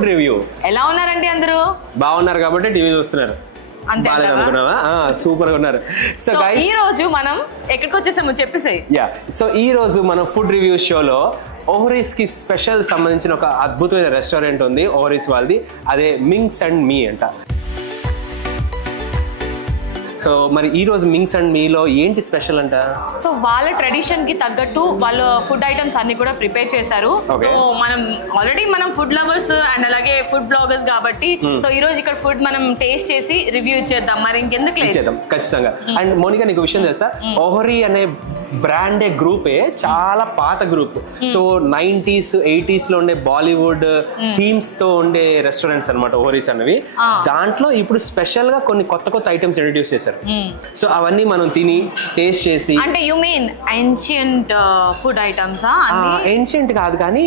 Food review. ఎలా ఉన్నారండి అందరూ? బాగున్నారు కాబట్టి టీవీ చూస్తున్నారు. సూపర్ గా ఉన్నారు. సో గైస్, ఈ రోజు మనం ఎక్కడికి వచ్చేసామో చెప్పేసాయి. సో ఈ రోజు మనం ఫుడ్ రివ్యూ షోలో ఓహరీస్ కి స్పెషల్ సంబంధించిన ఒక అద్భుతమైన రెస్టారెంట్ ఉంది ఓహరీస్ వాళ్ళది. అదే మింగ్స్ అండ్ మీ అంట. సో మరి ఈ రోజు మింగ్స్ అండ్ మీలో ఏంటి స్పెషల్ అంట? సో వాళ్ళ ట్రెడిషన్ కి తగ్గట్టు వాళ్ళ ఫుడ్ ఐటమ్స్ అన్ని కూడా ప్రిపేర్ చేశారు. సో మనం ఫుడ్ లవర్స్ అండ్ అలాగే ఫుడ్ బ్లాగర్స్ కాబట్టి సో ఈ రోజు ఇక్కడ ఫుడ్ మనం టేస్ట్ చేసి రివ్యూ ఇచ్చేద్దాం. మరి ఇంకెందుకు ఇచ్చేద్దాం ఖచ్చితంగా. అండ్ మోనికా, నీకు విషయం తెలుసా, ఓహరీ అనే బ్రాండే గ్రూపే చాలా పాత గ్రూప్. సో 90s 80s లో ఉండే బాలీవుడ్ థీమ్స్ తో ఉండే రెస్టారెంట్స్ అనమాట ఓహరీస్ అనేవి. దాంట్లో ఇప్పుడు స్పెషల్ గా కొన్ని కొత్త ఐటమ్స్ ఇంట్రడ్యూస్ చేశారు. సో అవన్నీ మనం తిని టేస్ట్ చేసి, అంటే you mean ancient food items? Ancient కాదు కానీ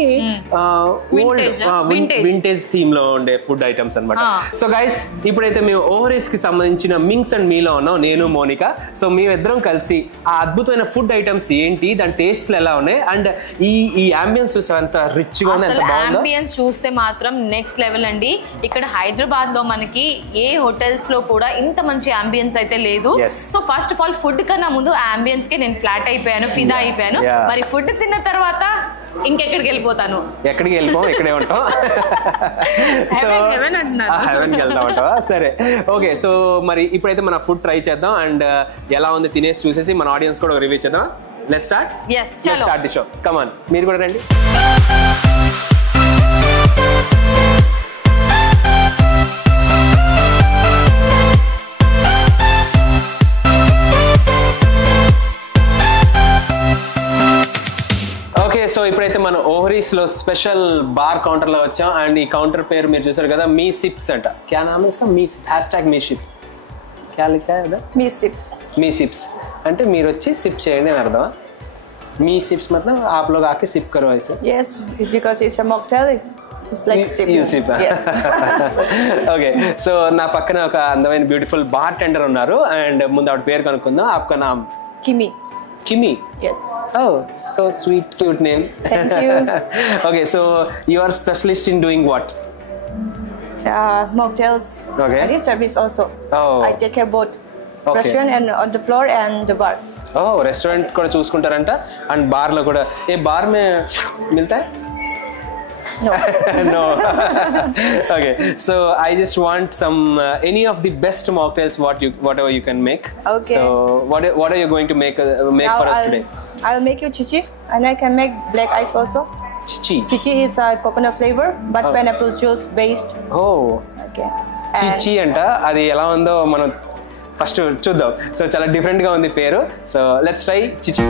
వింటేజ్ థీమ్ లో ఉండే ఫుడ్ ఐటమ్స్ అన్నమాట. సో గైస్, ఇప్పుడైతే మేము ఓహరీస్ కి సంబంధించిన మింగ్స్ అండ్ మీలో ఉన్నాం, నేను మోనికా. సో మేమిద్దరం కలిసి ఆ అద్భుతమైన ఫుడ్ ఐటమ్స్ ఏంటి, దాని టేస్ట్ ఎలా ఉన్నాయి, అండ్ ఈ అంబియన్స్ చూస్తే అంత రిచ్ గా ఉంది, ఎంత బాగుందో. అంబియన్స్ చూస్తే మాత్రం నెక్స్ట్ లెవెల్ అండి. ఇక్కడ హైదరాబాద్ లో మనకి ఏ హోటల్స్ లో కూడా ఇంత మంచి అంబియన్స్ అయితే లేదు. So first of all food కన్నా ముందు అంబియన్స్ కి నేను ఫ్లాట్ అయిపోయాను, ఫిదా అయిపోయాను. మరి ఫుడ్ తిన్న తర్వాత ఇంకెక్కడికి వెళ్ళిపోతాను? ఎక్కడికి వెళ్ళిపోం, ఇక్కడే ఉంటాం. హెవెన్ కి వెళ్తాం అంటావా? సరే, ఓకే. సో మరి ఇప్పుడైతే మన ఫుడ్ ట్రై చేద్దాం అండ్ ఎలా ఉంది తినేసి చూసేసి మన ఆడియన్స్ కూడా రివ్యూ చేద్దాం. Let's start. చలో start the show. Come on, మీరు కూడా రండి. సో ఇప్పుడైతే మనం ఓహరీస్ లో స్పెషల్ బార్ కౌంటర్ లో వచ్చాం అండ్ ఈ కౌంటర్ పేరు మీరు చూసారు కదా, మీ సిప్స్ అంట. క్యా నామ్ ఇస్కా? మీ #మీ సిప్స్. క్యా లిఖా है? మీ సిప్స్. మీ సిప్స్ అంటే మీరు వచ్చి సిప్ చేయండి అని అర్థం. మీ సిప్స్ मतलब आप लोग आके सिप करो ऐसे. Yes, because it's a mocktail. It's like sip. You sip. Yes. Okay. So నా పక్కన ఒక అందమైన బ్యూటిఫుల్ బార్ టెండర్ ఉన్నారు అండ్ ముందు ఆవిడ పేరు కనుక్కుందాం. आपका नाम? Kimi. Kimi? Yes. Oh, so sweet, cute name. Thank you. Okay, so you are specialist in doing what? Mocktails. Okay. I did service also. Oh. I take care both restaurant and on the floor and the bar. Oh, restaurant కూడా చూసుకుంటారంట and bar లో కూడా. ఏ bar మే మిల్తా है? No. No. Okay, so I just want some any of the best mocktails whatever you can make. Okay. So what are you going to make now for us today? I'll make you chichi and I can make black ice also. Chichi. Chichi is a coconut flavor but pineapple juice based. Oh. Okay. Chichi అంట. అది ఎలా ఉందో మనం first చూద్దాం. So చాలా different గా ఉంది పేరు. సో లెట్స్ ట్రై చిచి.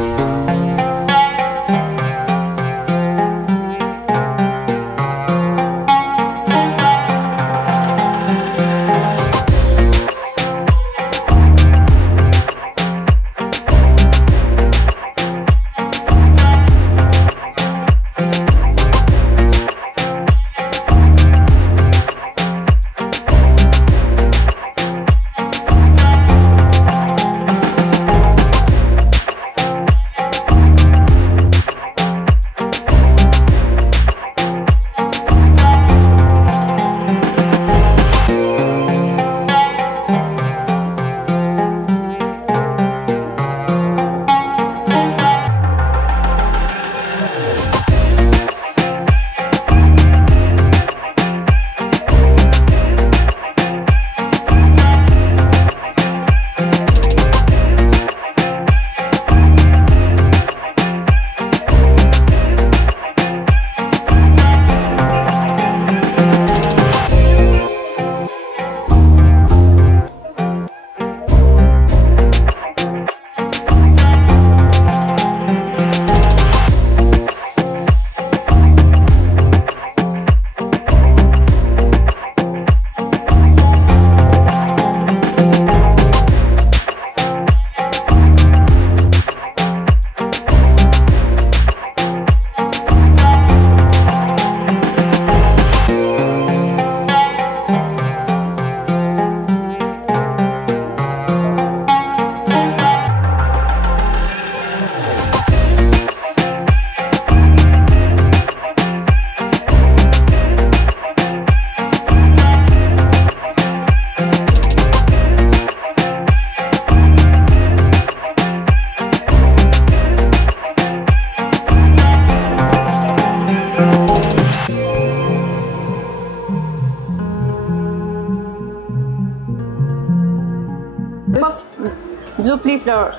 flower.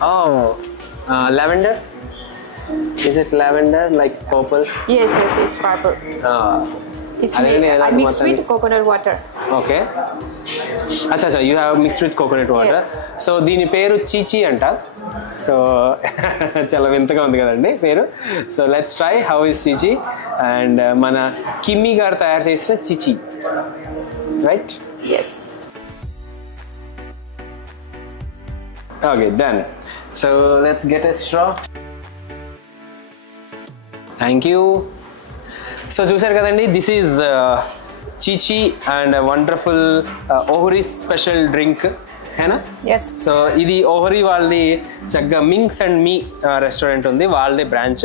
Oh, lavender. Is it lavender like purple? Yes, it's purple. It's I mixed with coconut water. Okay. Acha, you have mixed with coconut water. Yes. So దీని పేరు చీచీ అంట. So చాలా వింతగా ఉంది కదండి పేరు. So let's try how is చీచీ and మన కిమ్మి గారు తయారు చేసిన చీచీ, right? Yes. Okay, done. So let's get a straw. Thank you. So చూసారు కదండి, దిస్ ఈజ్ చీచీ and wonderful Ohri special drink, ఏనా? Yes. సో ఇది ఓహరీ వాళ్ళది చక్కగా మింగ్స్ అండ్ మీ రెస్టారెంట్ ఉంది, వాళ్ళది బ్రాంచ్.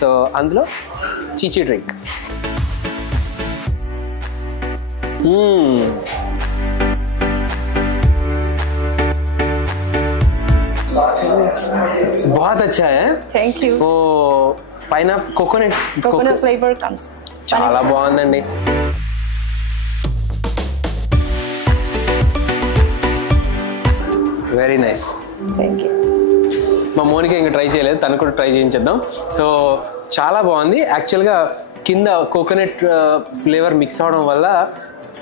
సో అందులో చీచీ డ్రింక్. बहुत अच्छा है. Thank you. वो पाइनएप्पल Coconut flavor comes. చాలా బాగుందండి. Very nice. Thank you. మా మోనిక ఇంకా ట్రై చేయలేదు, తను కూడా ట్రై చేయించేద్దాం. సో చాలా బాగుంది. యాక్చువల్గా కింద కోకోనట్ ఫ్లేవర్ మిక్స్ అవడం వల్ల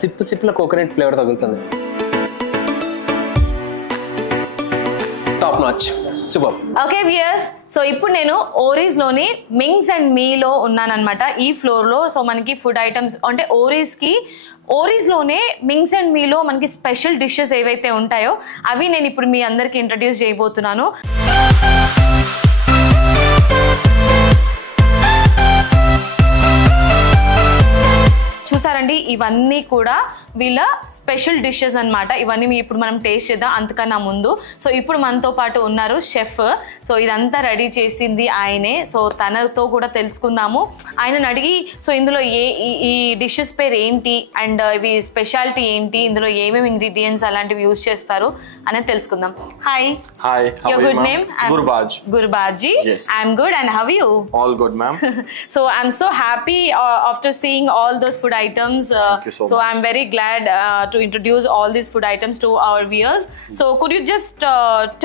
సిప్లో కోకోనట్ ఫ్లేవర్ తగులుతుంది. Top notch, super. Okay viewers, so ఇప్పుడు నేను ఓరీస్లోని మింగ్స్ అండ్ మీలో ఉన్నానన్నమాట, ఈ ఫ్లోర్లో. సో మనకి ఫుడ్ ఐటమ్స్ అంటే ఓరీస్లోనే మింగ్స్ అండ్ మీలో మనకి స్పెషల్ డిషెస్ ఏవైతే ఉంటాయో అవి నేను ఇప్పుడు మీ అందరికి ఇంట్రడ్యూస్ చేయబోతున్నాను. చూసారండి, ఇవన్నీ కూడా వీళ్ళ స్పెషల్ డిషెస్ అన్నమాట. ఇవన్నీ ఇప్పుడు మనం టేస్ట్ చేద్దాం అంతకన్నా ముందు. సో ఇప్పుడు మనతో పాటు ఉన్నారు షెఫ్. సో ఇదంతా రెడీ చేసింది ఆయనే. సో తనతో కూడా తెలుసుకుందాము, ఆయనను అడిగి సో ఇందులో ఈ డిషెస్ పేరు ఏంటి అండ్ ఇవి స్పెషాలిటీ ఏంటి, ఇందులో ఏమేమి ఇంగ్రీడియంట్స్ అలాంటివి యూజ్ చేస్తారు అనేది తెలుసుకుందాం. Hi. Hi, how Your are you, good ma'am? name? Gurbaj. Gurbaji. Yes. I'm good, and how are you? All good, ma'am. So I'm so happy after seeing all those food items. Thank you so much. I'm very glad to introduce all these food items to our viewers. So could you just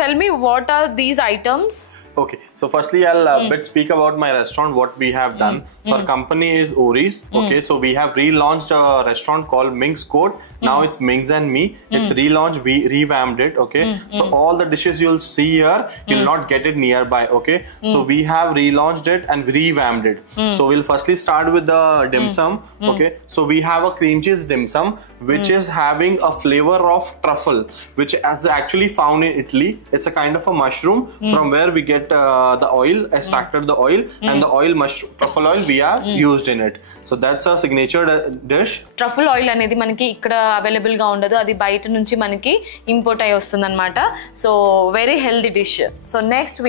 tell me what are these items? Okay, so firstly I'll bit speak about my restaurant, what we have done. So our company is Oris. Okay, so we have relaunched a restaurant called Ming's Code. Now it's Ming's and Me. It's relaunched, we revamped it. Okay, so all the dishes you'll see here, you'll not get it nearby. Okay, so we have relaunched it and revamped it. So we'll firstly start with the dim sum. Okay, so we have a cream cheese dim sum which is having a flavor of truffle, which is actually found in Italy. It's a kind of a mushroom from where we get the oil, extracted the oil, and the oil mushroom truffle oil we are used in it. So that's a signature dish. Truffle oil అనేది మనకి ఇక్కడ available గా ఉండదు, అది బయట నుంచి మనకి import అయ్యి వస్తుందన్నమాట. So very healthy dish. So next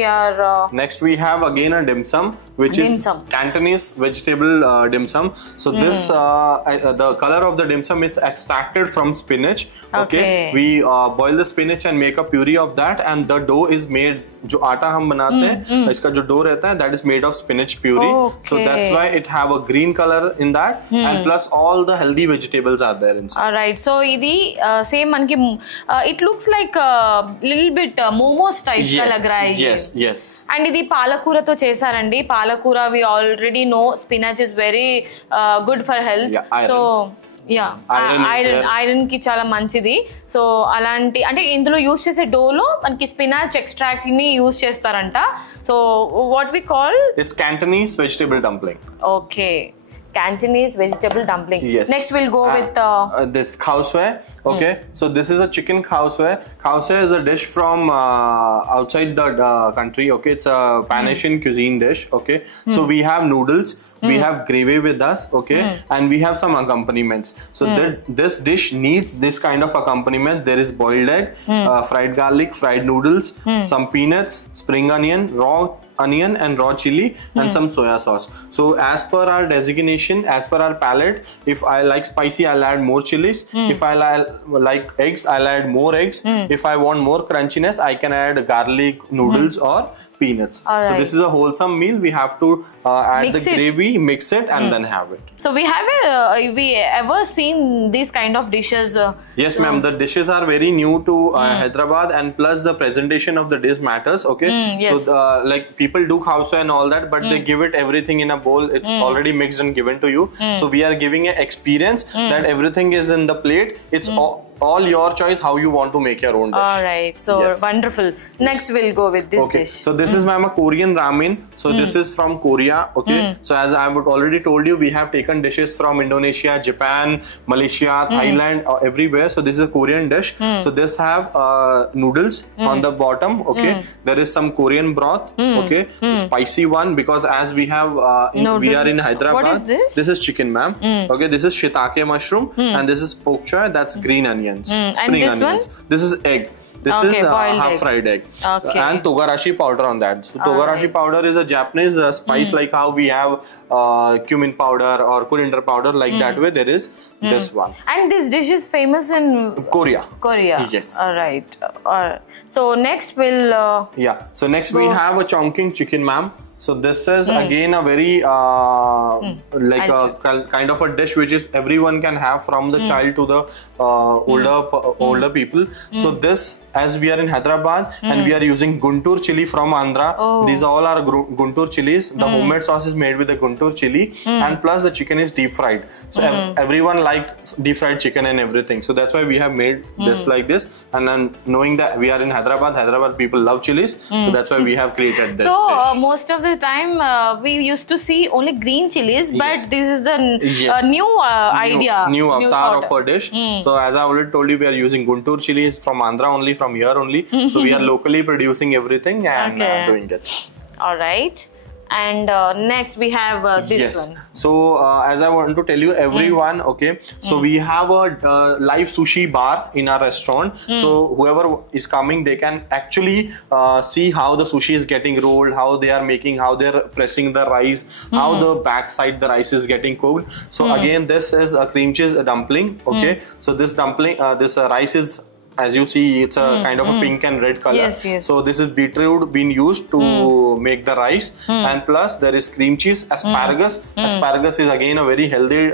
we have again a dim sum which is Cantonese vegetable dim sum. So this the color of the dim sum is extracted from spinach. Okay. We boil the spinach and make a puree of that, and the dough is made. जो आटा हम बनाते हैं इसका जो dough रहता है that is made of spinach puree. So that's why it have a green color in that, and plus all the healthy vegetables are there inside. All right, so idi same manki it looks like a little bit momos type ka lag raha hai. Yes. And idi palakura to chesarandi. Palakura we already know spinach is very good for health. So iron కి చాలా మంచిది. So అలాంటి అంటే ఇందులో use చేసే డోలో మనకి spinach extract ని యూజ్ చేస్తారంట. So what we call it's Cantonese vegetable dumpling. Okay, Cantonese vegetable dumpling. Yes. Next we'll go with this khawswai. Okay, so this is a chicken khawswai. Khawswai is a dish from outside the country. Okay, it's a Pan-Asian cuisine dish. Okay, so we have noodles, we have gravy with us. Okay, and we have some accompaniments. So this dish needs this kind of accompaniment. There is boiled egg, fried garlic, fried noodles, some peanuts, spring onion, raw onion and raw chili, and some soya sauce. So as per our designation, as per our palate, if I like spicy, I'll add more chilies. If I like eggs, I'll add more eggs. If I want more crunchiness, I can add garlic noodles or peanuts. So Alright. this is a wholesome meal. We have to add Mix the it. gravy, mix it, and then have it. So we we ever seen these kind of dishes? Yes, ma'am. The dishes are very new to Hyderabad, and plus the presentation of the dish matters. Okay, yes. so like people do khausa and all that, but they give it everything in a bowl. It's already mixed and given to you. So we are giving an experience that everything is in the plate. It's all your choice how you want to make your own dish. All right, so Yes. wonderful. Next we'll go with this Okay, dish. so this is ma'am a Korean ramen. So this is from Korea. Okay, so as I would already told you, we have taken dishes from Indonesia, Japan, Malaysia, Thailand, everywhere. So this is a Korean dish. So this have noodles on the bottom. Okay, there is some Korean broth. Okay, spicy one, because as we have we are in Hyderabad. What is this? This is chicken, ma'am. Okay, this is shiitake mushroom, and this is pok choy. That's green onions, spring this one? onions. This is egg. This Okay, is boiled half egg. fried egg. Okay. And togarashi powder on that. So togarashi powder is a Japanese spice, like how we have cumin powder or coriander powder, like that way there is this one. And this dish is famous in Korea. Korea. Yes. All right. So next we'll Yeah. So next we have a chongqing chicken, ma'am. So this is again a very like a kind of a dish which is everyone can have, from the child to the older people. So this, as we are in Hyderabad and we are using Guntur chili from Andhra. These all are Guntur chilies. The homemade sauce is made with the Guntur chili, and plus the chicken is deep fried. So everyone likes deep fried chicken and everything. So that's why we have made this like this. And then knowing that we are in Hyderabad people love chilies. So that's why we have created this So dish. most of the time we used to see only green chilies, but this is a Yes. new idea. New avatar thought. of a dish. So as I already told you, we are using Guntur chilies from Andhra only, from here only. So we are locally producing everything and doing it. All right. And next we have this one. So as I want to tell you everyone, okay, so we have a live sushi bar in our restaurant. So whoever is coming, they can actually see how the sushi is getting rolled, how they are making, how they're pressing the rice, how the backside the rice is getting cooked. So again, this is a cream cheese dumpling. Okay, so this dumpling, this rice is, as you see, it's a kind of a pink and red color. Yes, yes. So this is beetroot being used to make the rice, and plus there is cream cheese, asparagus. Asparagus is again a very healthy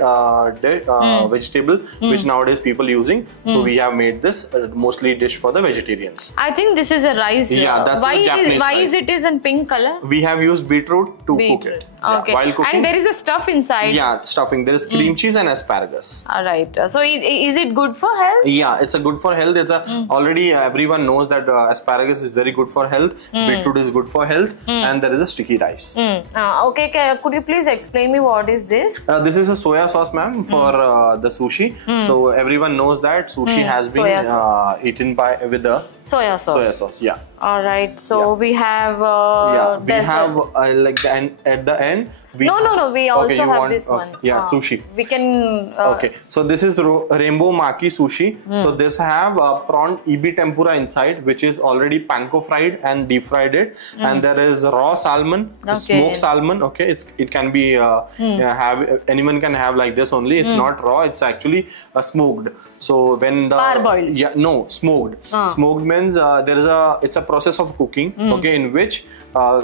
vegetable which nowadays people using. So we have made this mostly dish for the vegetarians. I think this is a rice. Yeah, that's a Japanese why rice. is it is in pink color? We have used beetroot to cook it. Yeah, Okay. while cooking. And there is a stuff inside. Yeah, stuffing. There is cream cheese and asparagus. All right. So is it good for health? Yeah, it's a good for health. It's a already everyone knows that asparagus is very good for health. Beetroot is good for health, and there is a sticky rice. Okay. Could you please explain me what is this? This is a soya sauce, ma'am, for the sushi. So everyone knows that sushi has been Soya sauce. eaten with the Soya sauce. soya sauce. Yeah. All right. So we have We dessert. have like at the end. We No. We also Okay, you have want- this one. Yeah, sushi. We can. Okay, so this is the rainbow maki sushi. So this have prawn ebi tempura inside, which is already panko fried and deep fried it. And there is raw salmon, Okay. smoked salmon. Okay, it can be anyone can have like this only. It's not raw. It's actually smoked. So when the Parboiled. Yeah, no, smoked. Smoked means it's a process of cooking. Okay, in which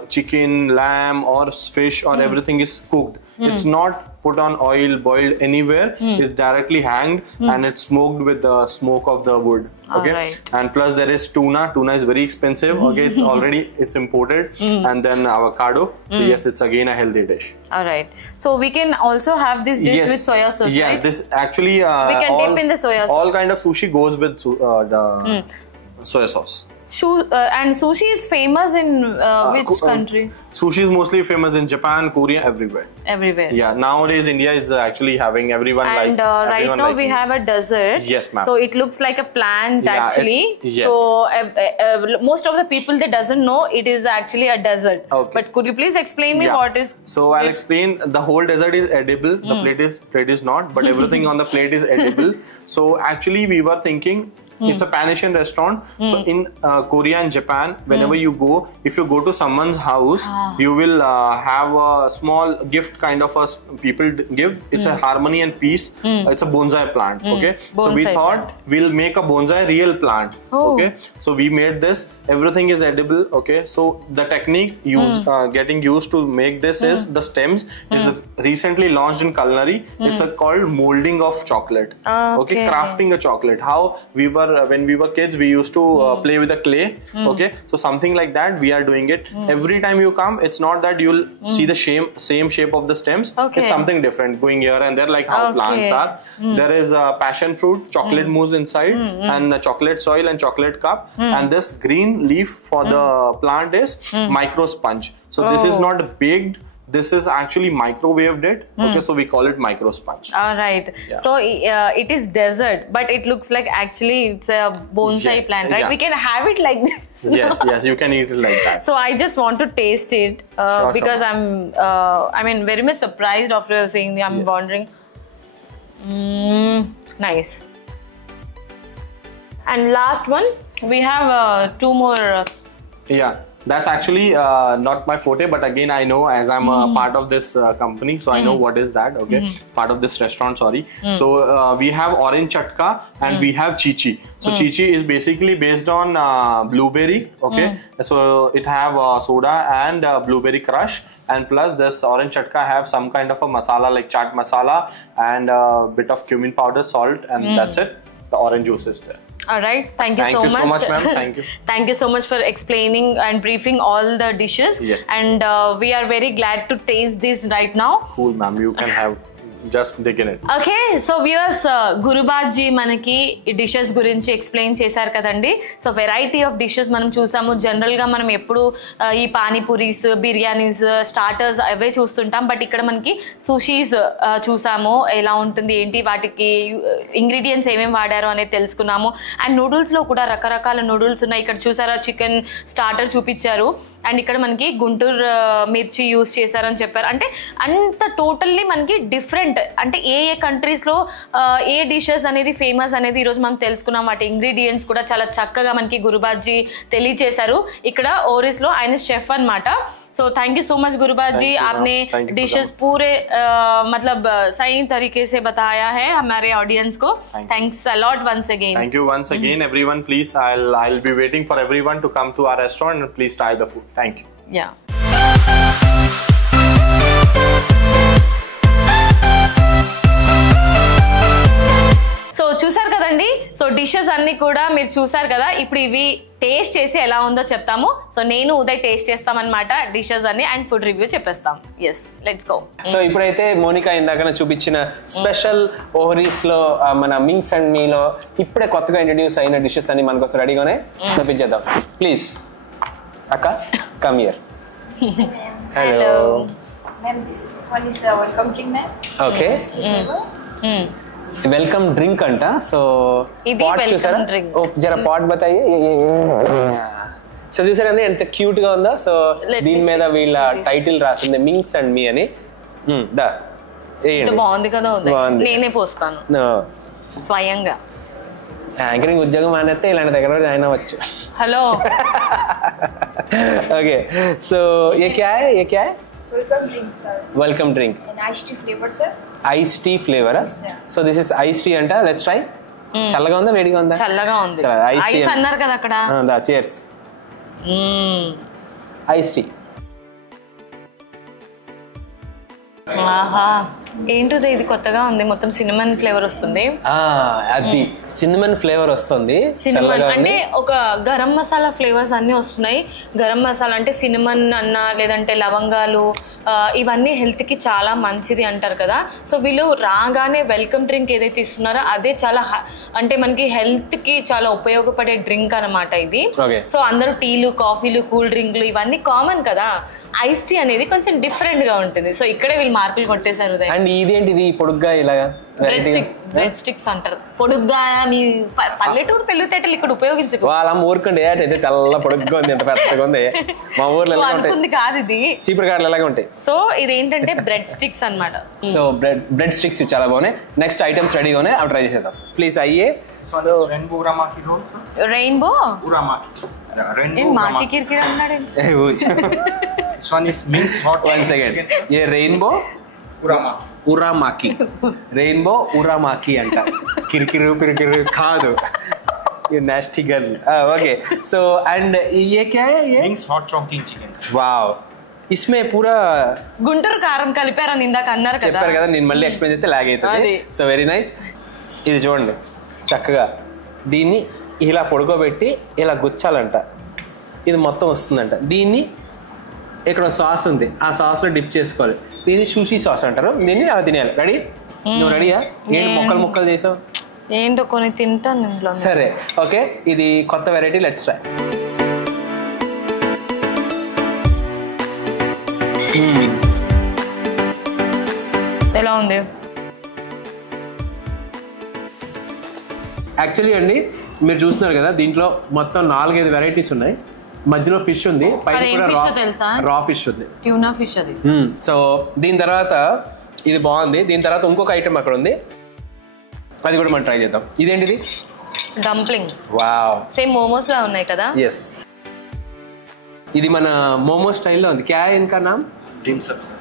chicken, lamb, or fish or everything is cooked. It's not put on oil, boiled anywhere. It's directly hanged and it's smoked with the smoke of the wood. Okay, Alright. and plus there is tuna. Tuna is very expensive. Okay, it's imported, and then avocado. So yes, it's again a healthy dish. All right. So we can also have this dish with soya sauce, Yeah, right? this actually We can dip in the soya sauce. All kind of sushi goes with the soya sauce. And sushi is famous in which country? Sushi is mostly famous in Japan, Korea, everywhere. Everywhere. Yeah, nowadays India is actually having everyone And likes. right everyone now likes we it. have a desert. Yes, ma'am. So it looks like a plant Yeah, actually. yes. So most of the people they doesn't know it is actually a desert. Okay. But could you please explain me Yeah. what is? So I'll explain. The whole dessert is edible. The plate is not, but everything on the plate is edible. So actually we were thinking It's a Pan-Asian restaurant. So in Korea and Japan, whenever you go, if you go to someone's house, you will have a small gift kind of people give. It's a harmony and peace. It's a bonsai plant. Okay. So we thought we'll make a bonsai real plant. Okay. So we made this. Everything is edible. Okay. So the technique getting used to make this is the stems is recently launched in culinary. It's called molding of chocolate. Okay. Crafting a chocolate. How when we were kids, we used to play with the clay. Okay. So something like that we are doing it. Every time you come, it's not that you'll see the same shape of the stems. It's something different going here and there, like how plants are. There is passion fruit, chocolate mousse inside, and chocolate soil and chocolate cup. And this green leaf for the plant is micro sponge. So this is not baked. This is actually microwaved it. Okay, so we call it micro sponge. All right. So it is dessert, but it looks like actually it's a bonsai plant, right? We can have it like this. Yes, you can eat it like that. So I just want to taste it because I'm very much surprised after seeing the. I'm wondering. Nice. And last one, we have 2 more. That's actually not my forte, but again I know as I'm a part of this company, so I know what is that. Okay, part of this restaurant. Sorry. So we have orange chatka and we have chichi. So chichi is basically based on blueberry. Okay, so it have soda and blueberry crush, and plus this orange chatka have some kind of a masala like chaat masala and a bit of cumin powder, salt, and that's it. The orange juice is there. All right. Thank you so much, ma'am. Thank you. Thank you so much for explaining and briefing all the dishes. Yes. And we are very glad to taste this right now. Cool, ma'am. You can have. Just dig in it. Okay, so viewers, గురుబాజీ మనకి ఈ dishes గురించి explain చేశారు కదండి. So variety of dishes మనం చూసాము. జనరల్గా మనం ఎప్పుడు ఈ పానీపూరీస్, బిర్యానీస్, స్టార్టర్స్ అవే చూస్తుంటాం. బట్ ఇక్కడ మనకి సుషీస్ చూసాము. ఎలా ఉంటుంది ఏంటి, వాటికి ఇంగ్రీడియంట్స్ ఏమేమి వాడారు అనేది తెలుసుకున్నాము. అండ్ నూడిల్స్లో కూడా రకరకాల నూడిల్స్ ఉన్నాయి. ఇక్కడ చూసారా చికెన్ స్టార్టర్ చూపించారు. అండ్ ఇక్కడ మనకి గుంటూరు మిర్చి యూస్ చేశారని చెప్పారు. అంటే అంత టోటల్లీ మనకి డిఫరెంట్, అంటే ఏ కంట్రీస్లో ఏ డిషెస్ అనేది ఫేమస్ అనేది ఈరోజు మనం తెలుసుకున్నాం. వాటి ఇంగ్రీడియంట్స్ కూడా చాలా చక్కగా మనకి గురుబాజీ తెలియచేశారు. ఇక్కడ ఓరిస్లో ఆయన షెఫ్ అన్నమాట. So thank you so much Gurbaz ji, आपने डिशेस पूरे मतलब सही तरीके से बताया है हमारे ऑडियंस को. Thanks a lot once again. Thank you once again everyone. Please, I'll be waiting for everyone to come to our restaurant and please try the food. Thank you. Yeah. So చూసారు కదండి. So dishes అన్ని కూడా మీరు చూసారు కదా. ఇప్పుడు ఇవి taste చేసి ఎలా ఉందో చెప్తాము. సో నేను ఉదయ్ టేస్ట్ చేస్తామన్నమాట డిషెస్ అన్ని అండ్ ఫుడ్ రివ్యూ చెప్పేస్తాం. Yes, let's go. సో ఇప్పుడైతే మోనికా ఇందాక చూపించిన స్పెషల్ ఓహరీస్ లో మన మింగ్స్ అండ్ మీలో ఇప్పుడే కొత్తగా ఇంట్రడ్యూస్ అయిన డిషెస్ అన్ని మనకోసం రెడీగానే చూపించేద్దాం. ప్లీజ్ అక్క, come here. Hello Ma'am, this one is welcome drink, ma'am. Okay, welcome drink అంట. సో పాట్ చూసారా? ఓ జరా పాట్ బతాయి. సో చూసారా ఎంత క్యూట్ గా ఉందో. సో దీని మీద వీళ్ళ టైటిల్ రాసింది మింగ్స్ అండ్ మీ అని. బాగుంది కదా, నేనే పోస్తాను స్వయంగా. యాంకరింగ్ ఉద్యోగం మానేస్తే ఇలాంటి దగ్గర జాయిన్ అవ్వచ్చు. హలో. ఓకే, సో ఏ క్యా హై? ఏ క్యా high? Welcome drink, sir. Welcome drink. And iced tea flavor, sir. Iced tea flavor. So this is iced tea anta. Let's try. చల్లగా ఉందా వేడిగా ఉందా? చల్లగా ఉంది. ఐస్ అన్నారు కదా అక్కడ. దా cheers. Iced tea. ఆహా, ఏంటిది ఇది కొత్తగా ఉంది. మొత్తం సినిమన్ ఫ్లేవర్ వస్తుంది. అది సినిమన్ ఫ్లేవర్ వస్తుంది. సినిమన్ అంటే ఒక గరం మసాలా ఫ్లేవర్స్ అన్ని వస్తున్నాయి. గరం మసాలా అంటే సినిమన్ అన్న, లేదంటే లవంగాలు, ఇవన్నీ హెల్త్ కి చాలా మంచిది అంటారు కదా. సో వీళ్ళు రాగానే వెల్కమ్ డ్రింక్ ఏదైతే ఇస్తున్నారో అదే చాలా అంటే మనకి హెల్త్ కి చాలా ఉపయోగపడే డ్రింక్ అన్నమాట ఇది. సో అందరూ టీలు, కాఫీలు, కూల్ డ్రింక్లు ఇవన్నీ కామన్ కదా. ఐస్ టీ అనేది కొంచెం డిఫరెంట్ గా ఉంటుంది. సో ఇక్కడే వీళ్ళు మార్కులు కొట్టేశారు. అండ్ ఇదేంటిది పొడుగ్గా ఇలాగా బ్రెడ్ స్టిక్స్ అంటారు. పొడుగ్గా మీ పల్లెటూరు పెళ్ళితేటలు ఇక్కడ ఉపయోగించుకో. వాళ్ళ ఊరుకుంటే ఏటైతే తెల్ల పొడుగ్గా ఉంది, ఎంత పెద్దగా ఉంది. మా ఊర్లో అనుకుంది కాదు ఇది, సీపర్ కార్డులు ఎలాగే ఉంటాయి. సో ఇది ఏంటంటే బ్రెడ్ స్టిక్స్ అన్నమాట. సో బ్రెడ్ స్టిక్స్ చాలా బాగున్నాయి. నెక్స్ట్ ఐటమ్స్ రెడీగా ఉన్నాయి, అవి ట్రై చేసేద్దాం ప్లీజ్. అయ్యే రెయిన్బో మాకి కిరికిరి అన్నాడు. ఏ రెయిన్బో ఉరామాకి, రెయిన్బో ఉరామాకి అంట. కిరికిరు పిరికిరు కాదు, nasty girl. Okay, so and ये क्या है? ये Wings hot chonking chicken. Wow, इसमें पूरा గుంటూరు కారం కలిపారని ఇందాక అన్నారు కదా, చెప్పారు కదా. నేను మళ్ళీ ఎక్స్ప్లెయిన్ చేస్తే లాగ్ అవుతుంది. So very nice. ఇది చూడండి చక్కగా దీన్ని ఇలా పొడుకోబెట్టి ఇలా గుచ్చాలంట, ఇది మొత్తం వస్తుందంట. దీన్ని ఇక్కడ సాస్ ఉంది, ఆ సాస్లో డిప్ చేసుకోవాలి. దీన్ని సూషీ సాస్ అంటారు, దీన్ని అలా తినేయాలి. రెడీ? నువ్వు రెడీయా? ఏంటి ముక్కలు ముక్కలు చేసావు? ఏంటో కొన్ని తింటాను ఇంట్లో. సరే ఓకే, ఇది కొత్త వెరైటీ, లెట్స్ ట్రై. ఎలా ఉంది? యాక్చువల్లీ అండి మీరు చూస్తున్నారు కదా, దీంట్లో మొత్తం 4-5 వెరైటీస్ ఉన్నాయి. మధ్యలో ఫిష్ ఉంది, పైన కూడా రా ఫిష్ ఉంది, ట్యూనా ఫిష్ అది. సో దీని తర్వాత ఇది బాగుంది. దీని తర్వాత ఇంకొక ఐటమ్ అక్కడ ఉంది, అది కూడా మనం ట్రై చేద్దాం. ఇదేంటిది? డంప్లింగ్. వావ్, సేమ్ మోమోస్ లా ఉన్నాయి కదా. ఎస్, ఇది మన మోమో స్టైల్లో ఉంది. క్యా ఇన్కా నామ్? Dim sum, sir.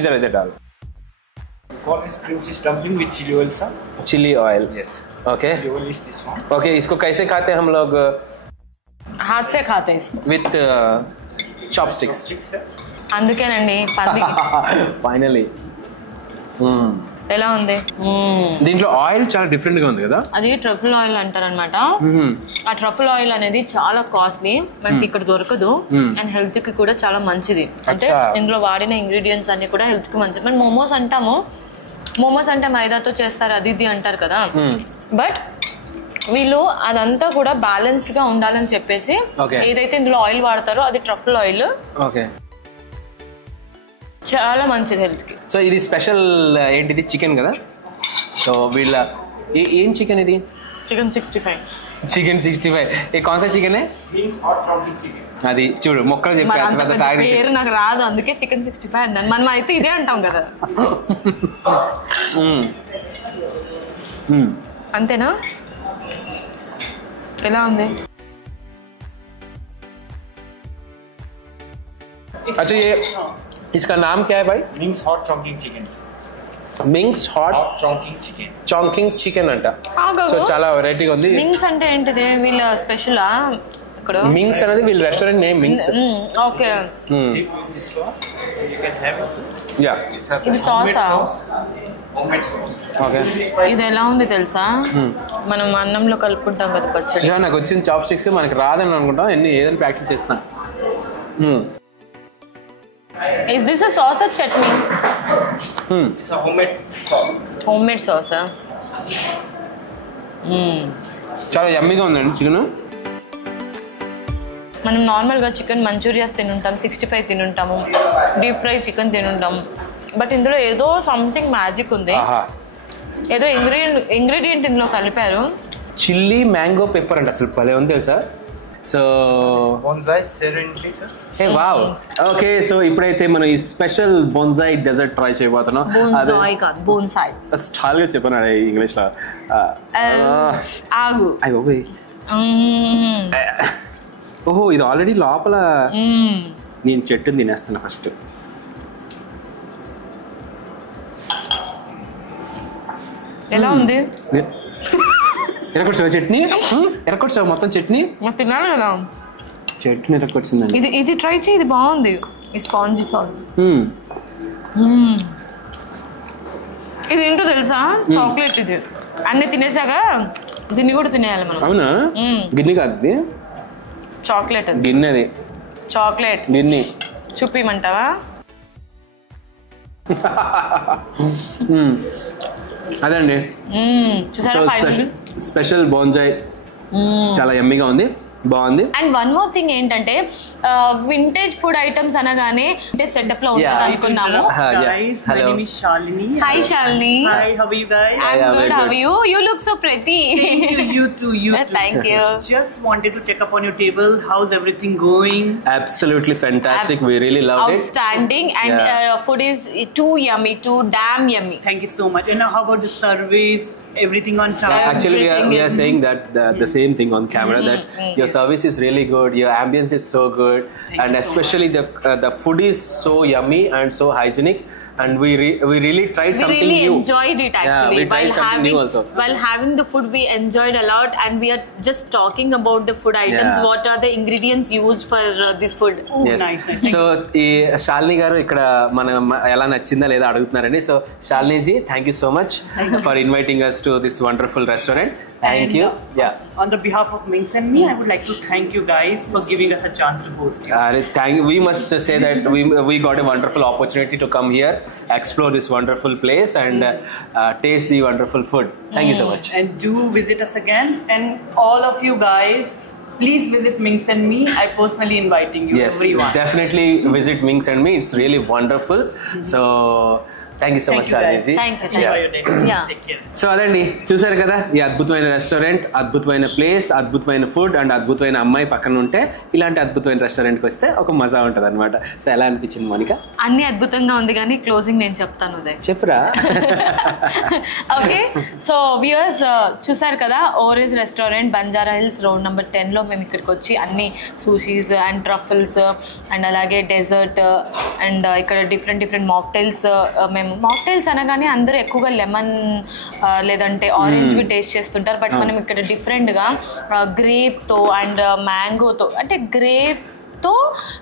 इधर इधर डाल. Corn is cream cheese dumpling with chili oil, sir. Chili oil. Yes. Okay. Chili oil is this one. Okay, इसको कैसे खाते हैं हम लोग? हाथ से खाते हैं इसको. With chopsticks. Chopsticks, sir. అందుకేనండి పందికి. Finally. ఎలా ఉంది? దీంట్లో ఆయిల్ చాలా డిఫరెంట్ గా ఉంది కదా. అది ట్రఫుల్ ఆయిల్ అంటారు అనమాట. ఆ ట్రఫుల్ ఆయిల్ అనేది చాలా కాస్ట్లీ, మనకి ఇక్కడ దొరకదు. అండ్ హెల్త్ కి కూడా చాలా మంచిది. అంటే ఇందులో వాడిన ఇంగ్రీడియంట్స్ అన్ని కూడా హెల్త్ కి మంచిది. మనం మోమోస్ అంటాము, మోమోస్ అంటే మైదాతో చేస్తారు అది ఇది అంటారు కదా. బట్ వీళ్ళు అదంతా కూడా బ్యాలెన్స్డ్ గా ఉండాలని చెప్పేసి ఏదైతే ఇందులో ఆయిల్ వాడతారో అది ట్రఫుల్ ఆయిల్. ఓకే, చాలా మంచిది హెల్త్ కి. సో ఇది స్పెషల్ ఏంటిది? చికెన్ కదా. సో వీళ్ళ ఏం చికెన్ ఇది? చికెన్ 65. చికెన్ 65. ఏ कौन सा chicken? Wings hot chonking chicken. అది చూడు మొక్కలు చెప్పారు, పేరు నాకు రాదు అందుకే చికెన్ 65 అన్నాను. మనం అయితే ఇదే అంటాం కదా. అంతేనా? ఎలా ఉంది? अच्छा ये इसका नाम क्या है भाई? Wings hot chonking chicken. Mings hot chonking chicken. Chonking chicken అంట. సో చాలా వెరైటీగా ఉంది. మింగ్స్ అంటే ఏంటిది? వీళ్ళ స్పెషల్ ఇక్కడ. మింగ్స్ అనేది వీళ్ళ restaurant name, Mings. Okay. Dip in this sauce. You can have it. Yeah, ఇది సాసా? Homemade sauce. ఓకే. ఇది ఎలా ఉంది తెలుసా? మనం అన్నంలో కలుపుకుంటాం కదా పచ్చడి. నాకు వచ్చిన చాప్ స్టిక్స్ మనకి రాదని అనుకుంటాం, ఏదైనా ప్రాక్టీస్ చేస్తున్నా. Is this a sauce or chutney? It's a homemade sauce. Homemade sauce. చాలా యమ్మీగా ఉందండి చికెన్. మనం నార్మల్గా చికెన్ మంచూరియాస్ తినుంటాం, 65 తినుంటాము, డీప్ ఫ్రై చికెన్ తినుంటాం. బట్ ఇందులో ఏదో సంథింగ్ మ్యాజిక్ ఉంది, ఏదో ఇంగ్రీడియంట్ ఇందులో కలిపారు. చిల్లీ మ్యాంగో పెప్పర్ అంట, అసలు భలే ఉంది తెలుసా. So Bonsai serenity, sir. ఏ వావ్. ఓకే, సో ఇప్పుడైతే మనం ఈ స్పెషల్ బోన్సాయ్ డెజర్ట్ ట్రై చేయబోతున్నాం. బోన్సాయ్ స్టాల్ గా చెప్పాను ఇంగ్లీష్ లో. ఆగు. ఓహో, ఇది ఆల్రెడీ లోపల. నేను చెట్టుని తినేస్తున్నా ఫస్ట్. ఎలా ఉంది? ఎరకొచ్చావా చట్నీ? ఎరకొచ్చావా మొత్తం చట్నీ? తినాలి కదా. చట్నీ ఎరకొచ్చిందండి. ఇది ట్రై చేయి, ఇది బాగుంది. ఈ స్పాంజీ సాస్. ఇది ఏంటో తెలుసా? చాక్లెట్. ఇది అన్ని తినేసాక దీన్ని కూడా తినేయాలి మనం. అవునా? గిన్నె కాదు ఇది, చాక్లెట్. గిన్నె. అది చాక్లెట్ గిన్నె. చూపిమంటావా? అదండి చూసారా? స్పెషల్ బోన్సాయ్ చాలా యమ్మీగా ఉంది. బాగుంది. అండ్ వన్ మోర్ థింగ్ ఏంటంటే వింటేజ్ ఫుడ్ ఐటమ్స్ అనగానే సెటప్ లో ఉంటుంది అనుకున్నాము. Guys, my name is Shalini. Hi Shalini. Hi, how are you guys? I'm Yeah, good. very How good. are you? You look so pretty. You too. Thank you. Just wanted to check up on your table. How's everything going? Absolutely fantastic. We really loved it. Outstanding. And Yeah. food is too yummy, too damn yummy. Thank you so much. And now, how about the service? Everything on time? Actually, we Everything are is- saying that the same thing on camera, that your service is really good, your ambience is so good, and you so especially the food is so yummy and so hygienic, and we really tried We something really new. enjoyed it actually. we tried something new also. While having the food, we enjoyed a lot, and we are just talking about the food items. Yeah. What are the ingredients used for this food? Oh, Yes. nice. Thank so ఈ శాలిని గారు ఇక్కడ మన ఎలా నచ్చిందా లేదా అడుగుతున్నారండి. So Shalini ji, thank you so much for inviting us to this wonderful restaurant. Thank you. Yeah. On the behalf of Minx and me, I would like to thank you guys for giving us a chance to host you. We must say that we got a wonderful opportunity to come here, explore this wonderful place, and taste the wonderful food. Thank you so much. And do visit us again. And all of you guys, please visit Minx and me. I personally inviting you, Yes, everyone. definitely visit Minx and me. It's really wonderful. So thank you so much Shalini ji. Thank you. Enjoy your day. Yeah. Take care. So అదండి, చూసారు కదా, ఈ అద్భుతమైన restaurant, అద్భుతమైన place, అద్భుతమైన food and అద్భుతమైన అమ్మాయి పక్కన ఉంటే ఇలాంటి అద్భుతమైన రెస్టారెంట్కి వస్తే ఒక మజా ఉంటుంది అనమాట. సో ఎలా అనిపించింది మోనిక? అన్ని అద్భుతంగా ఉంది, కానీ క్లోజింగ్ నేను చెప్తాను ఉదయ్. చెప్పురా. ఓకే, సో వ్యూయర్స్ చూసారు కదా, Ohri's restaurant, Banjara hills, road number 10లో మేము ఇక్కడికి వచ్చి అన్ని సూషీస్ అండ్ ట్రఫుల్స్ అండ్ అలాగే డెజర్ట్ అండ్ ఇక్కడ డిఫరెంట్ మాక్టైల్స్. మేము మాక్టైల్స్ అనగానే అందరూ ఎక్కువగా లెమన్ లేదంటే ఆరెంజ్ టేస్ట్ చేస్తుంటారు, బట్ మనం ఇక్కడ డిఫరెంట్గా గ్రేప్తో అండ్ మ్యాంగోతో, అంటే గ్రేప్తో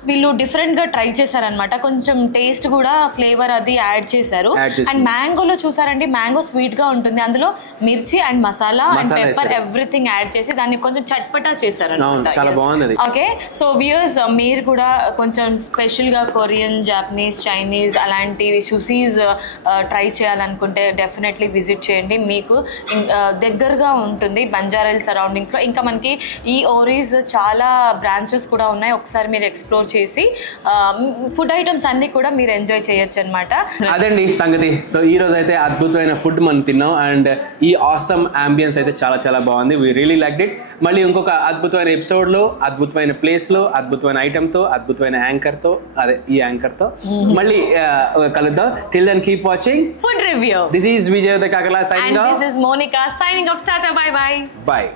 వీళ్ళు డిఫరెంట్గా ట్రై చేశారనమాట. కొంచెం టేస్ట్ కూడా ఫ్లేవర్ అది యాడ్ చేశారు. అండ్ మ్యాంగోలో చూసారండి, మ్యాంగో స్వీట్గా ఉంటుంది, అందులో మిర్చి and masala and pepper everything add చేసి దాన్ని కొంచెం చట్పటా చేశారు. చాలా బాగుంది. ఓకే, సో వ్యూయర్స్ మీరు కూడా కొంచెం స్పెషల్గా కొరియన్, జాపనీస్, చైనీస్ అలాంటి షూసీస్ ట్రై చేయాలనుకుంటే డెఫినెట్లీ విజిట్ చేయండి. మీకు దగ్గరగా ఉంటుంది బంజారా హిల్స్ సరౌండింగ్స్లో. ఇంకా మనకి ఈ ఓరీస్ చాలా బ్రాంచెస్ కూడా ఉన్నాయి, ఒకసారి మీరు ఎక్స్ప్లోర్ చేసి ఫుడ్ ఐటమ్స్ అన్ని కూడా మీరు ఎంజాయ్ చేయొచ్చు అనమాట. అదండి సంగతి. సో ఈ రోజు అయితే అద్భుతమైన ఫుడ్ మనం తిన్నాం అండ్ ఈ ఆసమ్ అంబియన్స్ అయితే చాలా చాలా బాగుంది. We really liked it. మళ్ళీ ఇంకొక అద్భుతమైన ఎపిసోడ్లో, అద్భుతమైన ప్లేస్లో, అద్భుతమైన ఐటమ్తో, అద్భుతమైన యాంకర్తో, అదే ఈ యాంకర్తో మళ్ళీ కలుద్దాం. Till then keep watching food review. This is Vijay కాకలా signing off. And this is Monica signing off. Tata, bye bye. Bye.